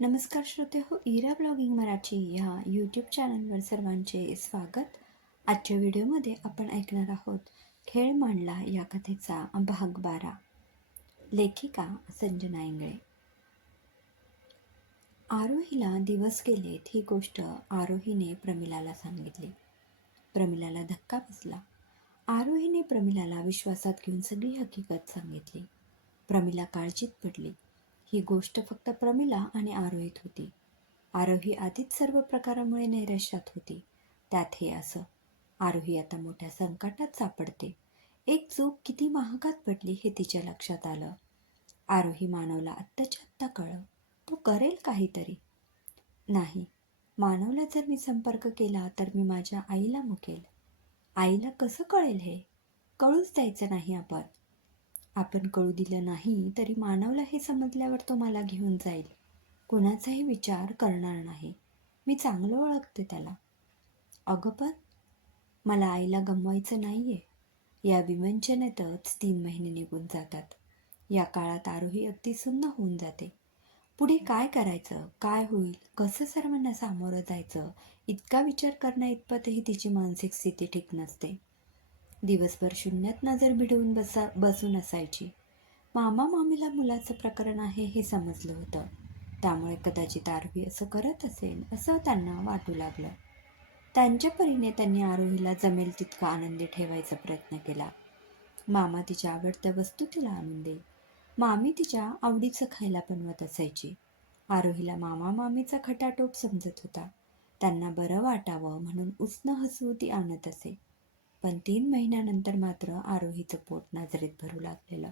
नमस्कार श्रोते हो, इरा ब्लॉगिंग मराठी ह्या यूट्यूब चॅनलवर सर्वांचे स्वागत. आजच्या व्हिडिओमध्ये आपण ऐकणार आहोत खेळ मांडला या कथेचा भाग 12. लेखिका संजना इंगळे. आरोहीला दिवस गेलेत ही गोष्ट आरोहीने प्रमिलाला सांगितली. प्रमिलाला धक्का बसला. आरोहीने प्रमिलाला विश्वासात घेऊन सगळी हकीकत सांगितली. प्रमिला काळजीत पडली. ही गोष्ट फक्त प्रमिला आणि आरोहीत होती. आरोही आधीच सर्व प्रकारामुळे नैराश्यात होती. त्यात हे असं. आरोही आता मोठ्या संकटात सापडते. एक चूक किती महागात पडली हे तिच्या लक्षात आलं. आरोही मानवला आत्ताच्या आत्ता कळलं. तो करेल काहीतरी. नाही, मानवला जर मी संपर्क केला तर मी माझ्या आईला मुकेल. आईला कसं कळेल हे? कळूच द्यायचं नाही आपण. आपण कळू दिलं नाही तरी मानवला हे समजल्यावर तो मला घेऊन जाईल. कुणाचाही विचार करणार नाही. मी चांगलं ओळखते त्याला. अगं पण मला आईला गमवायचं नाहीये. या विवंचनेतच 3 महिने निघून जातात. या काळात आरोही अगदी सुन्न होऊन जाते. पुढे काय करायचं, काय होईल, कसं सर्वांना सामोरं जायचं इतका विचार करण्याइतपतही तिची मानसिक स्थिती ठीक नसते. दिवसभर शून्यात नजर भिडवून बसून असायची. मामा मामीला मुलाचं प्रकरण आहे हे समजलं होतं. त्यामुळे कदाचित आरोही असं करत असेल असं त्यांना वाटू लागलं. त्यांच्या परीने त्यांनी आरोहीला जमेल तितका आनंदी ठेवायचा प्रयत्न केला. मामा तिच्या आवडत्या वस्तू तिला आणून दे. मामी तिच्या आवडीचं खायला बनवत असायची. आरोहीला मामा मामीचा खटाटोप समजत होता. त्यांना बरं वाटावं म्हणून उसनं हसू ती आणत असे. पण 3 महिन्यानंतर मात्र आरोहीचं पोट नजरेत भरू लागलेलं.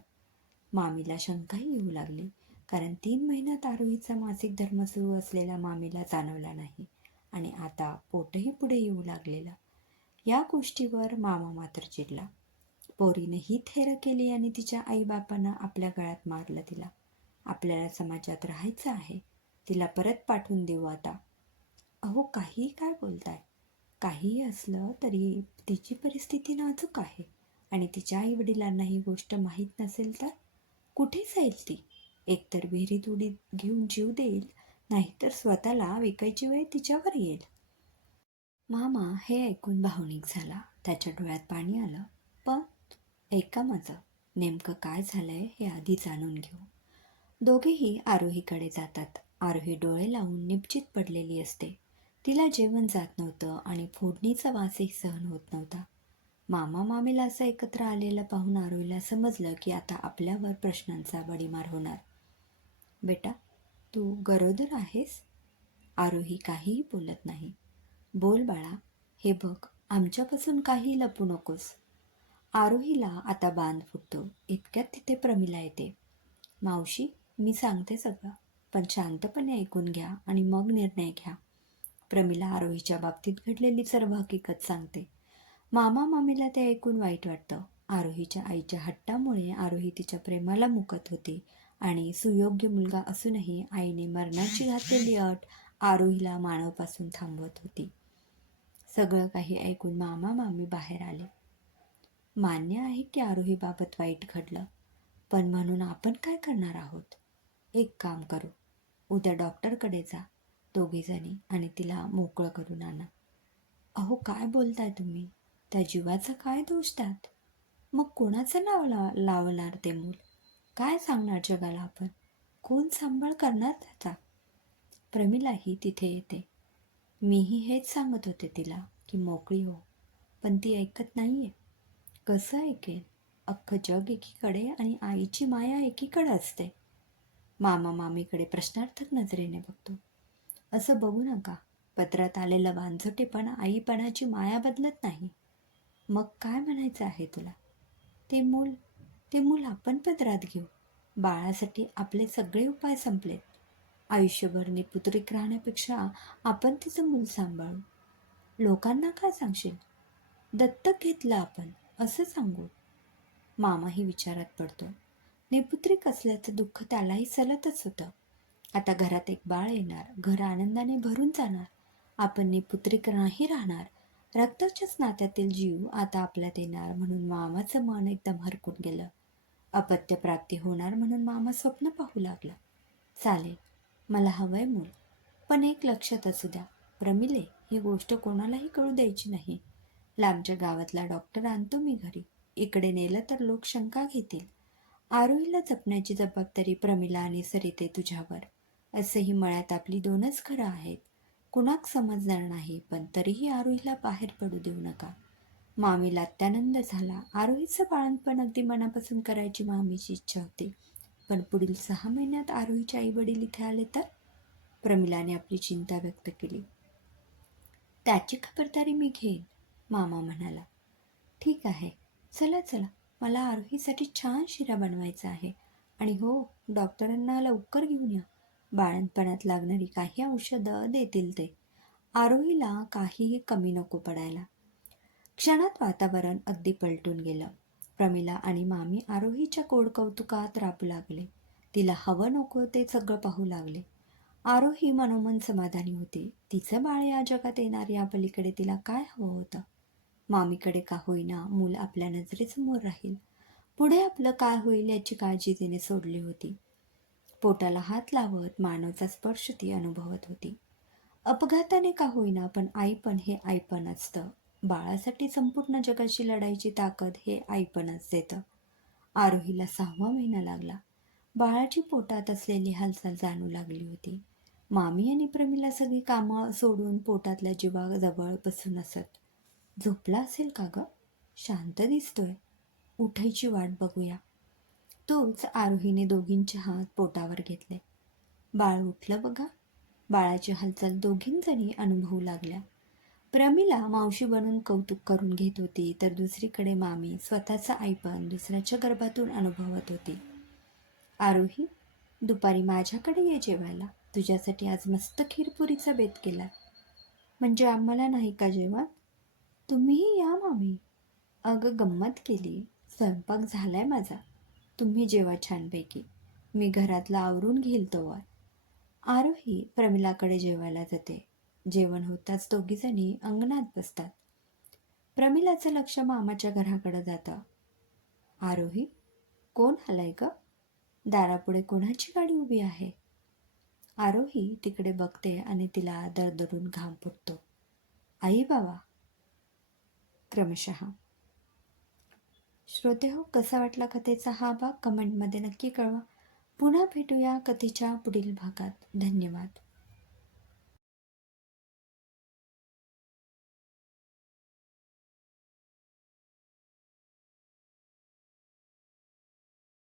मामीला शंकाही येऊ लागली. कारण 3 महिन्यात आरोहीचा मासिक धर्म सुरू असलेला मामीला जाणवला नाही आणि आता पोटही पुढे येऊ लागलेलं. या गोष्टीवर मामा मात्र चिडला. पोरीने ही थेर केली आणि तिच्या आईबापांना आपल्या गळ्यात मारलं तिला. आपल्याला समाजात राहायचं आहे. तिला परत पाठवून देऊ आता. अहो, काही काय बोलताय? काहीही असलं तरी तिची परिस्थिती नाजूक आहे आणि तिच्या आईवडिलांना ही गोष्ट माहीत नसेल तर कुठे जाईल ती? एकतर विहिरीत उडी घेऊन जीव देईल, नाहीतर स्वतःला विकायची वेळ तिच्यावर येईल. मामा हे ऐकून भावनिक झाला. त्याच्या डोळ्यात पाणी आलं. पण ऐका माझं, नेमकं काय झालंय हे आधी जाणून घेऊ. दोघेही आरोहीकडे जातात. आरोही डोळे लावून निपचित पडलेली असते. तिला जेवण जात नव्हतं आणि फोडणीचा वासही सहन होत नव्हता. मामा मामीला असं एकत्र आलेलं पाहून आरोहीला समजलं की आता आपल्यावर प्रश्नांचा वडीमार होणार. बेटा, तू गरोदर आहेस? आरोही काहीही बोलत नाही. बोल बाळा, हे बघ, आमच्यापासून काही लपू नकोस. आरोहीला आता बांध फुटतो. इतक्यात तिथे प्रमिला येते. मावशी, मी सांगते सगळं, पण शांतपणे ऐकून घ्या आणि मग निर्णय घ्या. प्रमिला आरोहीच्या बाबतीत घडलेली सर्व हकीकत सांगते. मामा मामीला ते ऐकून वाईट वाटतं. आरोहीच्या आईच्या हट्टामुळे आरोही तिच्या प्रेमाला मुकत होती आणि सुयोग्य मुलगा असूनही आईने मरणाची घातलेली अट आरोहीला मानवपासून थांबवत होती. सगळं काही ऐकून मामा मामी बाहेर आले. मान्य आहे की आरोहीबाबत वाईट घडलं, पण म्हणून आपण काय करणार आहोत? एक काम करू, उद्या डॉक्टरकडे जा दोघीजणी आणि तिला मोकळं करून आणा. अहो, काय बोलताय तुम्ही? त्या जीवाचा काय दोष त्यात? मग कोणाचं नाव लावणार ते मूल? काय सांगणार जगाला आपण? कोण सांभाळ करणार त्याचा? प्रमिलाही तिथे येते. मीही हेच सांगत होते तिला की मोकळी हो, पण ती ऐकत नाहीये. कसं ऐकेल? अख्खं जग एकीकडे आणि आईची माया एकीकडे असते. मामा मामीकडे प्रश्नार्थक नजरेने बघतो. असं बघू नका. पदरात आलेलं वांझोटेपणा आईपणाची माया बदलत नाही. मग काय म्हणायचं आहे तुला? ते मूल आपण पदरात घेऊ. बाळासाठी आपले सगळे उपाय संपलेत. आयुष्यभर निपुत्रिक राहण्यापेक्षा आपण तिचं मूल सांभाळू. लोकांना काय सांगशील? दत्तक घेतलं आपण असं सांगू. मामाही विचारात पडतो. निपुत्रिक असल्याचं दुःख त्यालाही सलतच होतं. आता घरात एक बाळ येणार, घर आनंदाने भरून जाणार. आपण निपुत्रिक नाही राहणार. रक्ताच्याच नात्यातील जीव आता आपल्यात येणार म्हणून मामाचं मन एकदम हरकून गेलं. अपत्यप्राप्ती होणार म्हणून मामा स्वप्न पाहू लागला. चालेल, मला हवंय मूल, पण एक लक्षात असू द्या, प्रमिले, ही गोष्ट कोणालाही कळू द्यायची नाही. लांबच्या गावातला डॉक्टर आणतो मी घरी. इकडे नेलं तर लोक शंका घेतील. आरोहीला जपण्याची जबाबदारी प्रमिला आणि सरिते तुझ्यावर. असेही मळ्यात आपली दोनच घरं आहेत. कुणाक समजणार नाही, पण तरीही आरोहीला बाहेर पडू देऊ नका. मामीला अत्यानंद झाला. आरोहीचं बाळणपण अगदी मनापासून करायची मामीची इच्छा होती. पण पुढील 6 महिन्यात आरोहीचे आई वडील इथे आले तर? प्रमिलाने आपली चिंता व्यक्त केली. त्याची खबरदारी मी घेईन, मामा म्हणाला. ठीक आहे, चला चला, मला आरोहीसाठी छान शिरा बनवायचा आहे. आणि हो, डॉक्टरांना लवकर घेऊन या. बाळंतपणात लागणारी काही औषधं देतील ते. आरोहीला काहीही कमी नको पडायला. क्षणात वातावरण अगदी पलटून गेलं. प्रमिला आणि मामी आरोहीच्या गोड कौतुकात राबू लागले. तिला हवं नको ते सगळं पाहू लागले. आरोही मनोमन समाधानी होती. तिचं बाळ या जगात येणार या पलीकडे तिला काय हवं होतं? मामीकडे का होईना मूल आपल्या नजरेसमोर राहील. पुढे आपलं काय होईल याची काळजी तिने सोडली होती. पोटाला हात लावत मानवचा स्पर्श ती अनुभवत होती. अपघाताने का होईना, पण आईपण हे आईपण असतं. बाळासाठी संपूर्ण जगाशी लढायची ताकद हे आईपणच देतं. आरोहीला 6वा महिना लागला. बाळाची पोटात असलेली हालचाल जाणू लागली होती. मामी आणि प्रमिला सगळी कामं सोडून पोटातल्या जीवाजवळ बसून असत. झोपला असेल का ग? शांत दिसतोय. उठायची वाट बघूया. तोच आरोहीने दोघींचे हात पोटावर घेतले. बाळ उठलं बघा. बाळाची हालचाल दोघींजणी अनुभवू लागल्या. प्रमिला मावशी बनून कौतुक करून घेत होती, तर दुसरीकडे मामी स्वतःचा आईपण दुसऱ्याच्या गर्भातून अनुभवत होती. आरोही, दुपारी माझ्याकडे ये जेवायला. तुझ्यासाठी आज मस्त खीरपुरीचा बेत केला. म्हणजे आम्हाला नाही का जेवण? तुम्हीही या मामी. अगं गंमत केली. स्वयंपाक झालाय माझा. तुम्ही जेवा छानपैकी. मी घरातला आवरून घेईल तोवर. आरोही प्रमिलाकडे जेवायला जाते. जेवण होताच दोघीजणी अंगणात बसतात. प्रमिलाचं लक्ष मामाच्या घराकडे जातं. आरोही, कोण आलाय ग? दारापुढे कोणाची गाडी उभी आहे? आरोही तिकडे बघते आणि तिला दरदरून घाम फुटतो. आई बाबा. क्रमशः. श्रोते हो, कसा वाटला कथेचा हा भाग कमेंटमध्ये नक्की कळवा. पुन्हा भेटूया कथेच्या पुढील भागात. धन्यवाद.